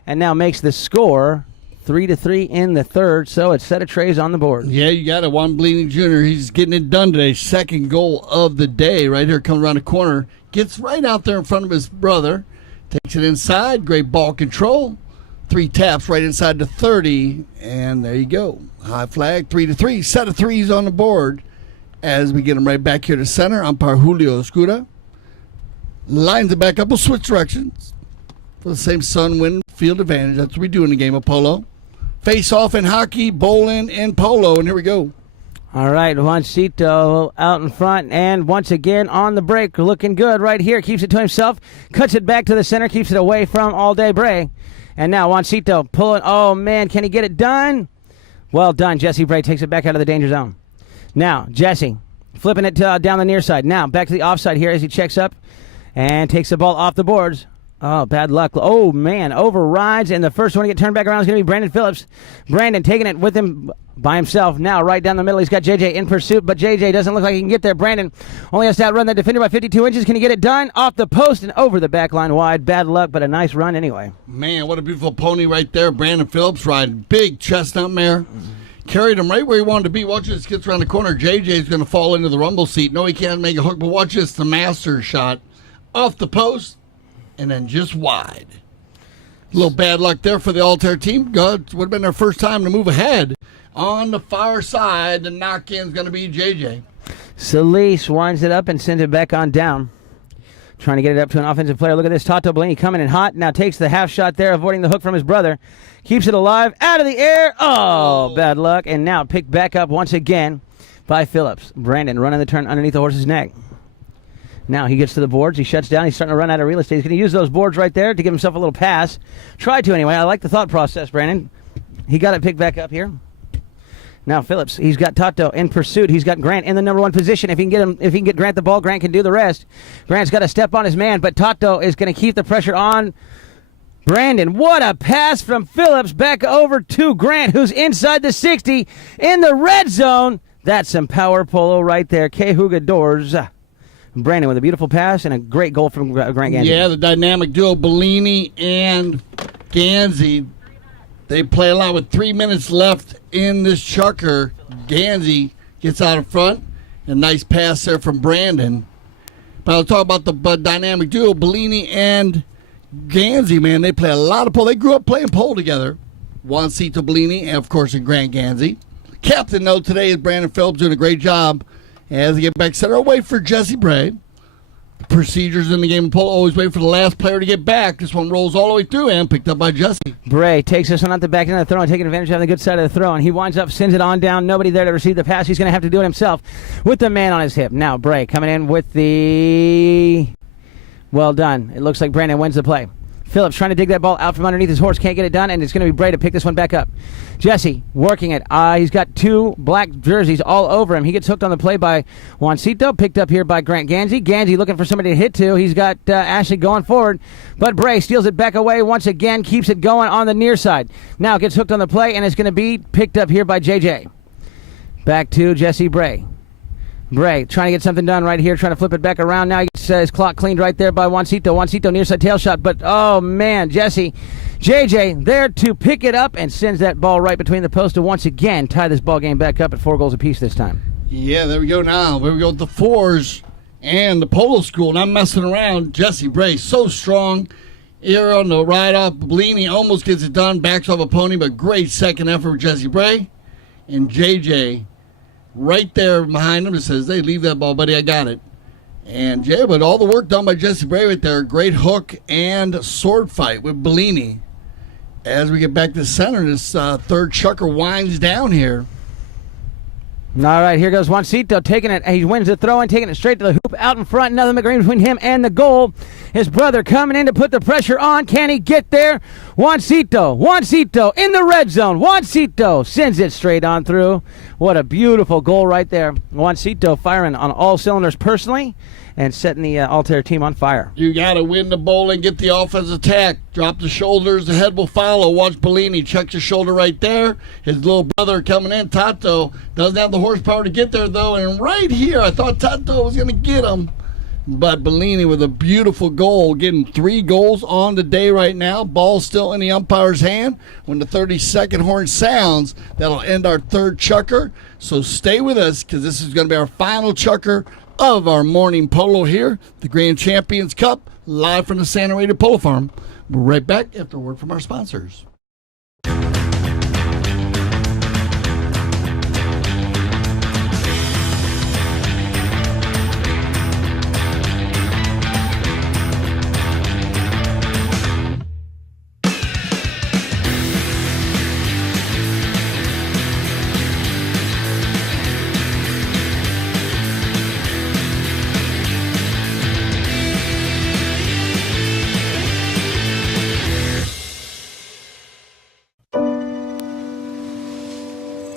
And now makes the score 3-3 in the third. So it's set of trays on the board. Yeah, you got it. Juan Bleeding Jr. He's getting it done today. Second goal of the day right here. Coming around the corner. Gets right out there in front of his brother. Takes it inside. Great ball control. 3 taps right inside the 30. And there you go. High flag, 3-3. Set of threes on the board as we get them right back here to center. Umpire Julio Escuda. Lines it back up. We'll switch directions for the same sun, wind, field advantage. That's what we do in the game of polo. Face off in hockey, bowling, and polo. And here we go. All right, Juancito out in front, and once again on the break, looking good right here. Keeps it to himself, cuts it back to the center, keeps it away from All Day Bray. And now Juancito pulling. Oh, man, can he get it done? Well done. Jesse Bray takes it back out of the danger zone. Now, Jesse flipping it down the near side. Now, back to the offside here as he checks up and takes the ball off the boards. Oh, bad luck. Oh, man, overrides, and the first one to get turned back around is going to be Brandon Phillips. Brandon taking it with him by himself. Now, right down the middle, he's got JJ in pursuit, but JJ doesn't look like he can get there. Brandon only has to outrun that defender by 52 inches. Can he get it done? Off the post and over the back line wide. Bad luck, but a nice run anyway. Man, what a beautiful pony right there. Brandon Phillips riding big chestnut mare. Carried him right where he wanted to be. Watch this, gets around the corner. JJ's going to fall into the rumble seat. No, he can't make a hook, but watch this, the master shot. Off the post. And then just wide. A little bad luck there for the Altair team. Good. Would have been their first time to move ahead. On the far side, the knock-in is going to be JJ. Solis winds it up and sends it back on down. Trying to get it up to an offensive player. Look at this. Tato Bellini coming in hot. Now takes the half shot there, avoiding the hook from his brother. Keeps it alive. Out of the air. Oh, bad luck. And now picked back up once again by Phillips. Brandon running the turn underneath the horse's neck. Now he gets to the boards. He shuts down. He's starting to run out of real estate. He's going to use those boards right there to give himself a little pass. Tried to anyway. I like the thought process, Brandon. He got it picked back up here. Now Phillips. He's got Tato in pursuit. He's got Grant in the number one position. If he can get Grant the ball, Grant can do the rest. Grant's got to step on his man, but Tato is going to keep the pressure on Brandon. What a pass from Phillips back over to Grant, who's inside the 60 in the red zone. That's some power polo right there. Kehuga Doors. Brandon with a beautiful pass and a great goal from Grant Gansey. Yeah, the dynamic duo, Bellini and Gansey. They play a lot with 3 minutes left in this chukker. Gansey gets out in front. A nice pass there from Brandon. But I'll talk about the dynamic duo, Bellini and Gansey, man. They play a lot of pole. They grew up playing pole together. Juancito Bellini and, of course, Grant Gansey. Captain, though, today is Brandon Phillips doing a great job. As they get back center, wait for Jesse Bray. The procedures in the game of polo, always wait for the last player to get back. This one rolls all the way through and picked up by Jesse. Bray takes this one out the back end of the throw and taking advantage of the good side of the throw. And he winds up, sends it on down. Nobody there to receive the pass. He's going to have to do it himself with the man on his hip. Now Bray coming in with the... Well done. It looks like Brandon wins the play. Phillips trying to dig that ball out from underneath his horse. Can't get it done, and it's going to be Bray to pick this one back up. Jesse working it. He's got two black jerseys all over him. He gets hooked on the play by Juancito, picked up here by Grant Gansey. Gansey looking for somebody to hit to. He's got Ashley going forward, but Bray steals it back away once again, keeps it going on the near side. Now gets hooked on the play, and it's going to be picked up here by JJ. Back to Jesse Bray. Bray trying to get something done right here, trying to flip it back around. Now he gets his clock cleaned right there by Juancito. Juancito near side tail shot, but oh man, JJ there to pick it up and sends that ball right between the posts to once again tie this ball game back up at 4 goals apiece this time. Yeah, there we go now. There we go with the fours and the polo school. Not messing around. Jesse Bray, so strong. Here on the ride off. Bellini almost gets it done. Backs off a pony, but great second effort with Jesse Bray. And JJ right there behind him. It says, "Hey, leave that ball, buddy. I got it." And Jay, but all the work done by Jesse Bray right there. Great hook and sword fight with Bellini. As we get back to center, this third chukker winds down here. All right, here goes Juancito taking it. He wins the throw and taking it straight to the hoop out in front. Nothing but green between him and the goal. His brother coming in to put the pressure on. Can he get there? Juancito in the red zone. Juancito sends it straight on through. What a beautiful goal right there. Juancito firing on all cylinders personally and setting the Altair team on fire. You got to win the bowling, get the offense attack. Drop the shoulders, the head will follow. Watch Bellini, checks his shoulder right there. His little brother coming in, Tato, doesn't have the horsepower to get there, though. And right here, I thought Tato was going to get him. But Bellini with a beautiful goal, getting 3 goals on the day right now. Ball still in the umpire's hand. When the 30-second horn sounds, that'll end our third chukker. So stay with us, because this is going to be our final chukker of our morning polo here. The Grand Champions Cup, live from the Santa Rita Polo Farm. We're right back after a word from our sponsors.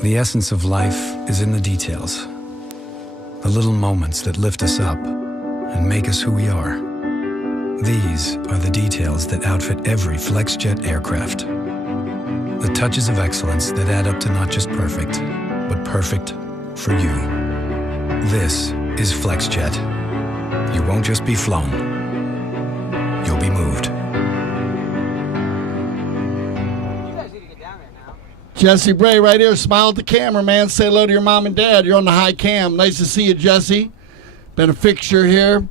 The essence of life is in the details. The little moments that lift us up and make us who we are. These are the details that outfit every FlexJet aircraft. The touches of excellence that add up to not just perfect, but perfect for you. This is FlexJet. You won't just be flown. You'll be moved. Jesse Bray right here. Smile at the camera, man. Say hello to your mom and dad. You're on the high cam. Nice to see you, Jesse. Been a fixture here.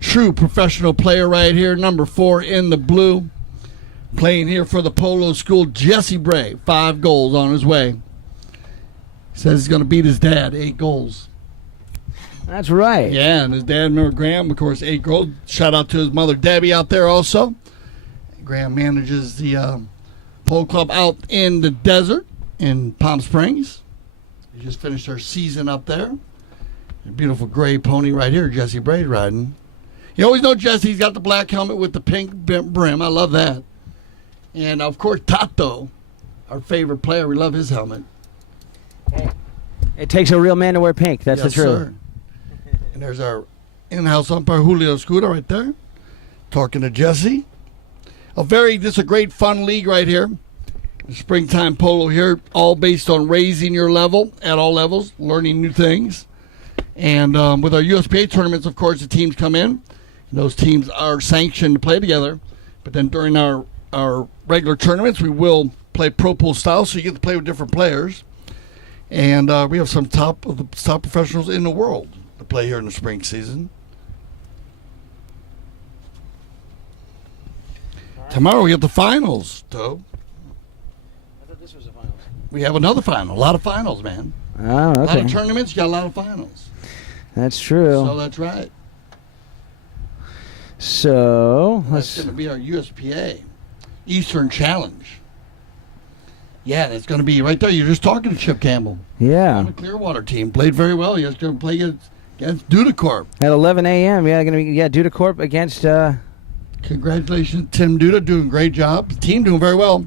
True professional player right here. Number 4 in the blue. Playing here for the Polo School. Jesse Bray. 5 goals on his way. Says he's going to beat his dad. 8 goals. That's right. Yeah, and his dad, remember Graham, of course, 8 goals. Shout out to his mother, Debbie, out there also. Graham manages the Polo Club out in the desert in Palm Springs. They just finished their season up there. A beautiful gray pony right here, Jesse Bray riding. You always know Jesse's got the black helmet with the pink brim. I love that. And, of course, Tato, our favorite player. We love his helmet. It takes a real man to wear pink. That's Yes, the truth. sir. And there's our in-house umpire, Julio Escudo, right there, talking to Jesse. This is a great fun league right here. The springtime polo here, all based on raising your level at all levels, learning new things. And with our USPA tournaments, of course, the teams come in. And those teams are sanctioned to play together. But then during our regular tournaments, we will play pro pool style, so you get to play with different players. And we have some top professionals in the world to play here in the spring season. Tomorrow we have the finals, Tobe. I thought this was the finals. We have another final. A lot of finals, man. Oh, okay. A lot of tournaments, you got a lot of finals. That's true. So that's right. So That's going to be our USPA Eastern Challenge. Yeah, that's going to be right there. You're just talking to Chip Campbell. Yeah. On the Clearwater team. Played very well. He's going to play against Dudacorp. At 11 a.m., going to be Dudacorp against. Congratulations, Tim Duda, doing a great job. The team doing very well.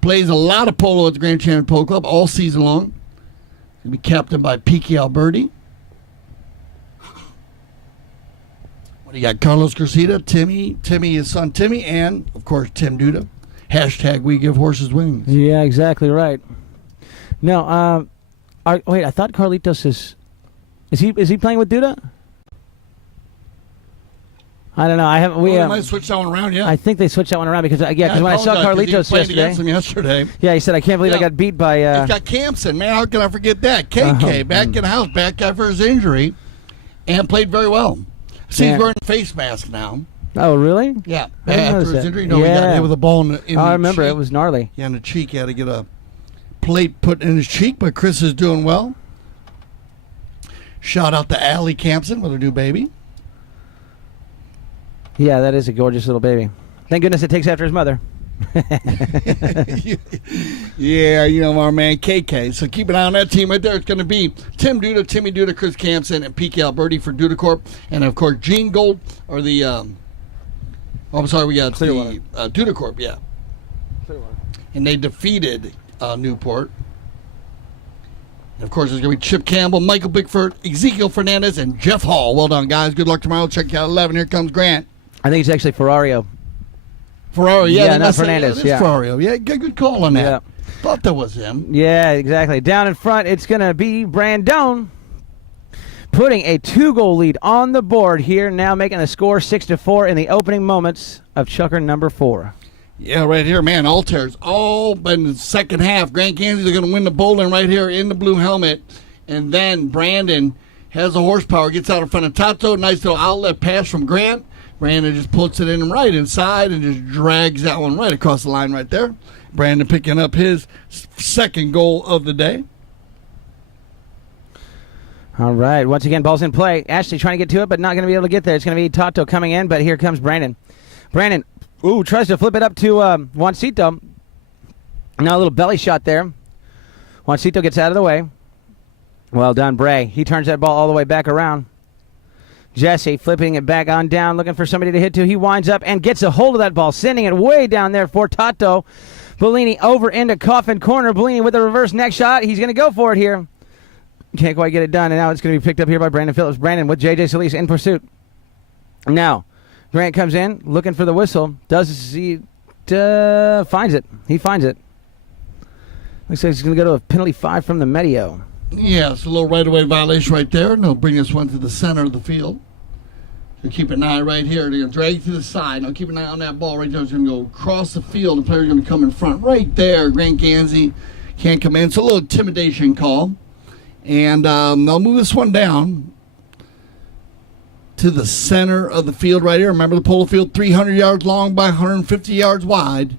Plays a lot of polo at the Grand Champion Polo Club all season long. Going to be captained by Piki Alberti. What do you got? Carlos Garcia, Timmy, his son Timmy, and, of course, Tim Duda. Hashtag we give horses wings. Yeah, exactly right. No, wait, I thought Carlitos is he playing with Duda? I don't know. I haven't. We might switch that one around. Yeah, I think they switched that one around because when I saw Carlitos yesterday. Yeah, he said I can't believe I got beat by. He's got Campson, man. How can I forget that? KK back in the house, back after his injury, and played very well. See, he's wearing a face mask now. Oh, really? Yeah, after his injury. No, he got hit with a ball in the I remember cheek. It was gnarly. Yeah, in the cheek. He had to get a plate put in his cheek, but Chris is doing well. Shout out to Allie Campson with her new baby. Yeah, that is a gorgeous little baby. Thank goodness it takes after his mother. Yeah, our man KK. So keep an eye on that team right there. It's going to be Tim Duda, Timmy Duda, Chris Campson, and Piki Alberti for Dudacorp. And, of course, Gene Gold, or the, I'm sorry, we got Clearwater. The Dudacorp, yeah. Clearwater. And they defeated Newport. And, of course, there's going to be Chip Campbell, Michael Bickford, Ezekiel Fernandez, and Jeff Hall. Well done, guys. Good luck tomorrow. Check out 11. Here comes Grant. I think it's actually Ferrario. Not Fernandez. Yeah, Ferrario. Yeah, good call on that. Yeah. Thought that was him. Yeah, exactly. Down in front, it's going to be Brandon putting a 2-goal lead on the board here, now making the score 6-4 in the opening moments of Chucker number 4. Yeah, right here, man. Altair's all but in the second half. Grand Kansas are going to win the bowling right here in the blue helmet. And then Brandon has the horsepower, gets out in front of Tato. Nice little outlet pass from Grant. Brandon just puts it in right inside and just drags that one right across the line right there. Brandon picking up his second goal of the day. All right. Once again, ball's in play. Ashley trying to get to it, but not going to be able to get there. It's going to be Tato coming in, but here comes Brandon. Brandon, tries to flip it up to Juancito. Now a little belly shot there. Juancito gets out of the way. Well done, Bray. He turns that ball all the way back around. Jesse flipping it back on down, looking for somebody to hit to. He winds up and gets a hold of that ball, sending it way down there for Tato Bellini over into Coffin Corner. Bellini with a reverse neck shot. He's going to go for it here. Can't quite get it done, and now it's going to be picked up here by Brandon Phillips. Brandon with J.J. Solis in pursuit. Now, Grant comes in, looking for the whistle. Finds it. He finds it. Looks like he's going to go to a penalty 5 from the Medio. Yeah, it's a little right-of-way violation right there, and they'll bring this one to the center of the field. So keep an eye right here. They're going to drag it to the side. Now keep an eye on that ball right there. It's going to go across the field. The player's going to come in front right there. Grant Gansey can't come in. It's a little intimidation call. And they'll move this one down to the center of the field right here. Remember the Polo field, 300 yards long by 150 yards wide.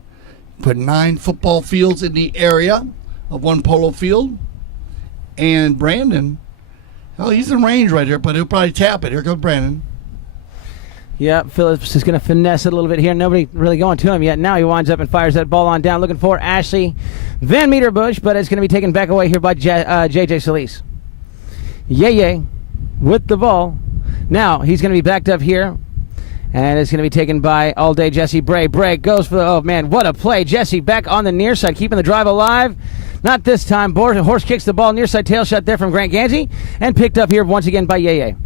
Put 9 football fields in the area of one Polo field. And Brandon, oh, he's in range right here, but he'll probably tap it. Here comes Brandon. Yeah, Phillips is going to finesse it a little bit here. Nobody really going to him yet. Now he winds up and fires that ball on down, looking for Ashley Van Meterbush, but it's going to be taken back away here by J.J. Solis. Yay with the ball. Now he's going to be backed up here, and it's going to be taken by all day Jesse Bray. Bray goes for the, oh man, what a play. Jesse back on the near side, keeping the drive alive. Not this time. Horse kicks the ball near side, tail shot there from Grant Gansey, and picked up here once again by Yeye.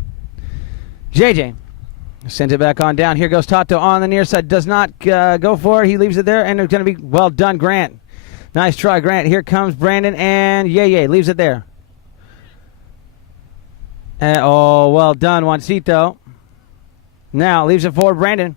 JJ sends it back on down. Here goes Tato on the near side. Does not go for it. He leaves it there, and it's going to be well done, Grant. Nice try, Grant. Here comes Brandon, and Yeye leaves it there. Oh, well done, Juancito. Now leaves it for Brandon.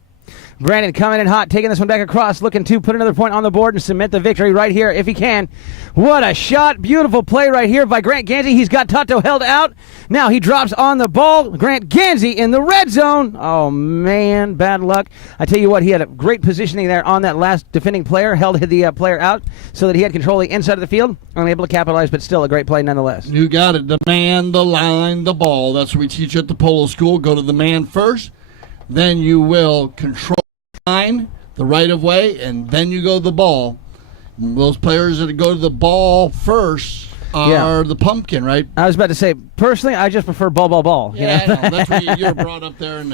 Brandon coming in hot, taking this one back across, looking to put another point on the board and cement the victory right here if he can. What a shot. Beautiful play right here by Grant Gansey. He's got Tato held out. Now he drops on the ball. Grant Gansey in the red zone. Oh, man, bad luck. I tell you what, he had a great positioning there on that last defending player, held the player out so that he had control of the inside of the field. Unable to capitalize, but still a great play nonetheless. You got it. The man, the line, the ball. That's what we teach at the Polo School. Go to the man first. Then you will control the right of way, and then you go to the ball. And those players that go to the ball first are the pumpkin, right? I was about to say, personally, I just prefer ball. Yeah, I know. That's what you're brought up there.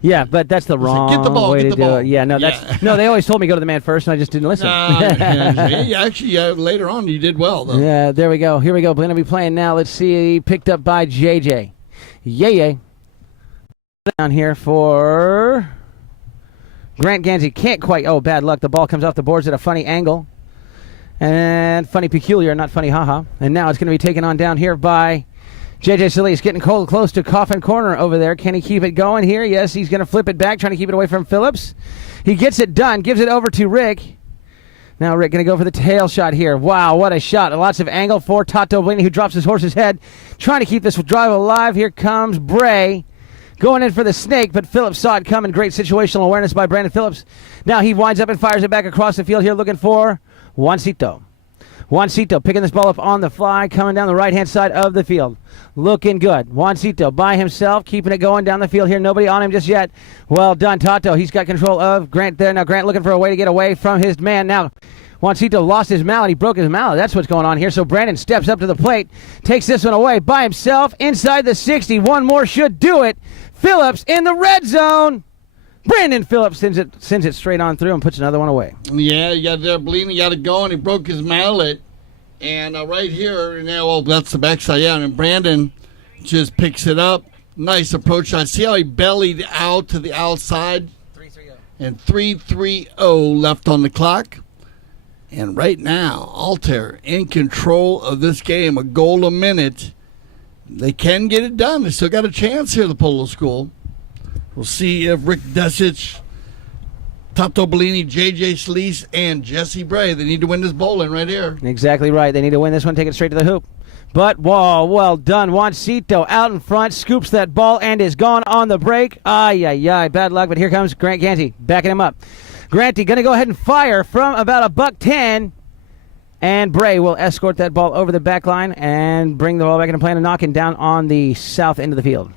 Yeah, but that's the wrong get the ball, way get to the do ball. it. Yeah, no, no. They always told me go to the man first, and I just didn't listen. Actually, later on, you did well, though. Yeah, there we go. Here we go. We're going to be playing now. Let's see. Picked up by JJ. Yay. Down here for Grant Gansey. Can't quite. Oh, bad luck. The ball comes off the boards at a funny angle. And funny peculiar, not funny haha. And now it's going to be taken on down here by J.J. Solis. Getting close to Coffin Corner over there. Can he keep it going here? Yes, he's going to flip it back, trying to keep it away from Phillips. He gets it done. Gives it over to Rick. Now Rick going to go for the tail shot here. Wow, what a shot. Lots of angle for Tato Bellini, who drops his horse's head. Trying to keep this drive alive. Here comes Bray. Going in for the snake, but Phillips saw it coming. Great situational awareness by Brandon Phillips. Now he winds up and fires it back across the field here, looking for Juancito. Juancito picking this ball up on the fly, coming down the right-hand side of the field. Looking good. Juancito by himself, keeping it going down the field here. Nobody on him just yet. Well done, Tato. He's got control of Grant there. Now Grant looking for a way to get away from his man. Now Juancito lost his mallet. He broke his mallet. That's what's going on here. So Brandon steps up to the plate, takes this one away by himself inside the 60. One more should do it. Phillips in the red zone. Brandon Phillips sends it straight on through and puts another one away. Yeah, you got there bleeding. Got it going. He broke his mallet. And right here, now, that's the backside. Yeah, and Brandon just picks it up. Nice approach shot. See how he bellied out to the outside? 3-3-0. And 3-3-0 left on the clock. And right now, Altair in control of this game. A goal a minute. They can get it done. They still got a chance here at the Polo School. We'll see if Rick Desich, Tato Bellini, J.J. Solis, and Jesse Bray, they need to win this bowling right here. Exactly right. They need to win this one, take it straight to the hoop. But, whoa, well done. Juancito out in front, scoops that ball, and is gone on the break. Ay, bad luck, but here comes Grant Gansey, backing him up. Granty going to go ahead and fire from about $110. And Bray will escort that ball over the back line and bring the ball back into play and knocking down on the south end of the field.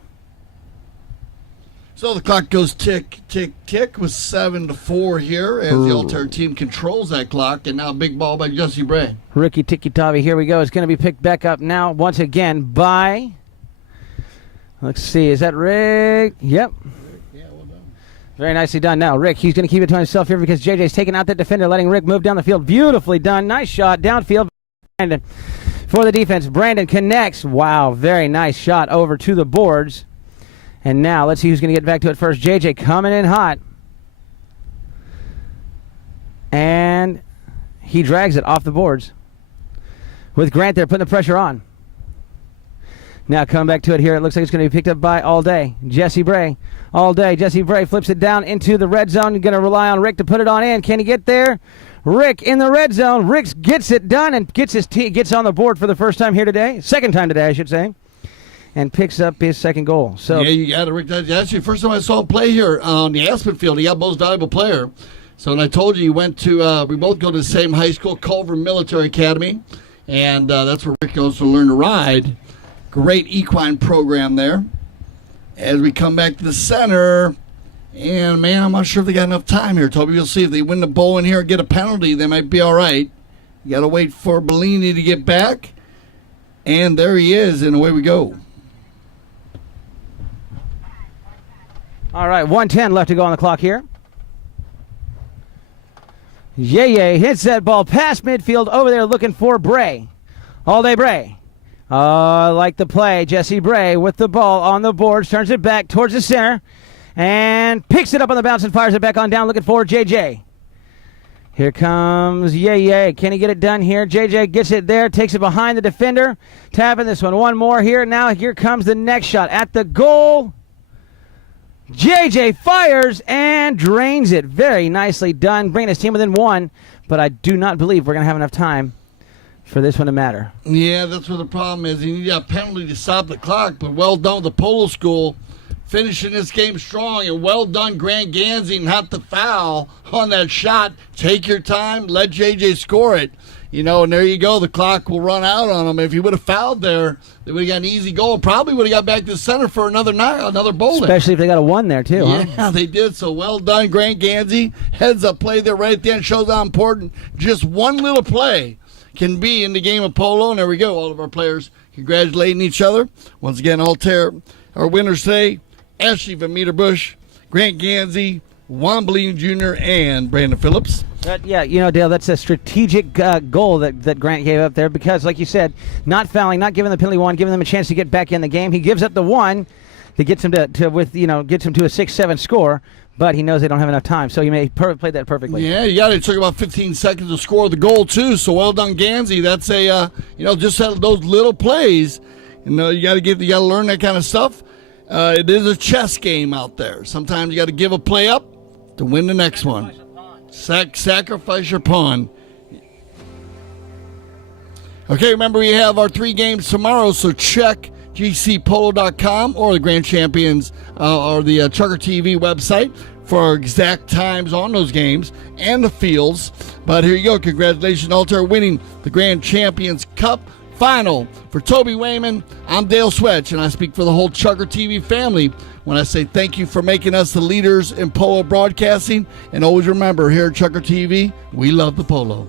So the clock goes tick, tick, tick with 7-4 here as the Altair team controls that clock. And now a big ball by Jesse Bray. Ricky Tiki Tavi, here we go. It's going to be picked back up now once again by Let's see. Is that Rick? Yep. Yeah, well done. Very nicely done. Now, Rick, he's going to keep it to himself here because JJ's taking out that defender, letting Rick move down the field. Beautifully done. Nice shot downfield. Brandon for the defense. Brandon connects. Wow, very nice shot over to the boards. And now let's see who's going to get back to it first. JJ coming in hot. And he drags it off the boards. With Grant there putting the pressure on. Now coming back to it here. It looks like it's going to be picked up by All Day. Jesse Bray. All Day. Jesse Bray flips it down into the red zone. You're going to rely on Rick to put it on in. Can he get there? Rick in the red zone. Rick gets it done and gets on the board for the first time here today. Second time today, I should say. And picks up his second goal. So yeah, you got it, Rick. That's actually the first time I saw him play here on the Aspen field. He got most valuable player. So, and I told you, he went to, we both go to the same high school, Culver Military Academy. And that's where Rick goes to learn to ride. Great equine program there. As we come back to the center, and man, I'm not sure if they got enough time here, Toby. You'll see if they win the bowl in here and get a penalty, they might be all right. You got to wait for Bellini to get back. And there he is, and away we go. all right, 1:10 left to go on the clock here. Yeye hits that ball past midfield over there looking for Bray. All Day Bray. Like the play. Jesse Bray with the ball on the boards. Turns it back towards the center. And picks it up on the bounce and fires it back on down looking for JJ. Here comes Yeye. Can he get it done here? JJ gets it there. Takes it behind the defender. Tapping this one. One more here. Now here comes the next shot at the goal. JJ fires and drains it. Very nicely done. Bringing his team within one. But I do not believe we're going to have enough time for this one to matter. Yeah, that's what the problem is. You need a penalty to stop the clock, but well done with the Polo School. Finishing this game strong, and well done, Grant Gansey, not to foul on that shot. Take your time. Let JJ score it. You know, and there you go. The clock will run out on him. If he would have fouled there, they would have got an easy goal. Probably would have got back to the center for another bowling. Especially if they got a 1 there, too. Yeah, huh? they did. So well done, Grant Gansey. Heads up play there right at the end. Shows how important just one little play can be in the game of polo. And there we go. All of our players congratulating each other. Once again, Altair, our winners today, Ashley Van Meter-Bush, Grant Gansey, Juan Bellini Jr., and Brandon Phillips. Yeah, you know, Dale, that's a strategic goal that Grant gave up there because, like you said, not fouling, not giving the penalty 1, giving them a chance to get back in the game. He gives up the 1 that gets him gets him to a 6-7 score, but he knows they don't have enough time, so he may played that perfectly. Yeah, you got it. It took about 15 seconds to score the goal, too, so well done, Gansey. That's just those little plays. You got to learn that kind of stuff. It is a chess game out there. Sometimes you got to give a play up to win the next one. Sacrifice your pawn. Okay, remember we have our 3 games tomorrow, so check GCPolo.com or the Grand Champions or the ChukkerTV website for our exact times on those games and the fields. But here you go. Congratulations, Altair, winning the Grand Champions Cup final. For Toby Wayman, I'm Dale Swetch, and I speak for the whole ChukkerTV family when I say thank you for making us the leaders in polo broadcasting. And always remember, here at ChukkerTV, we love the polo.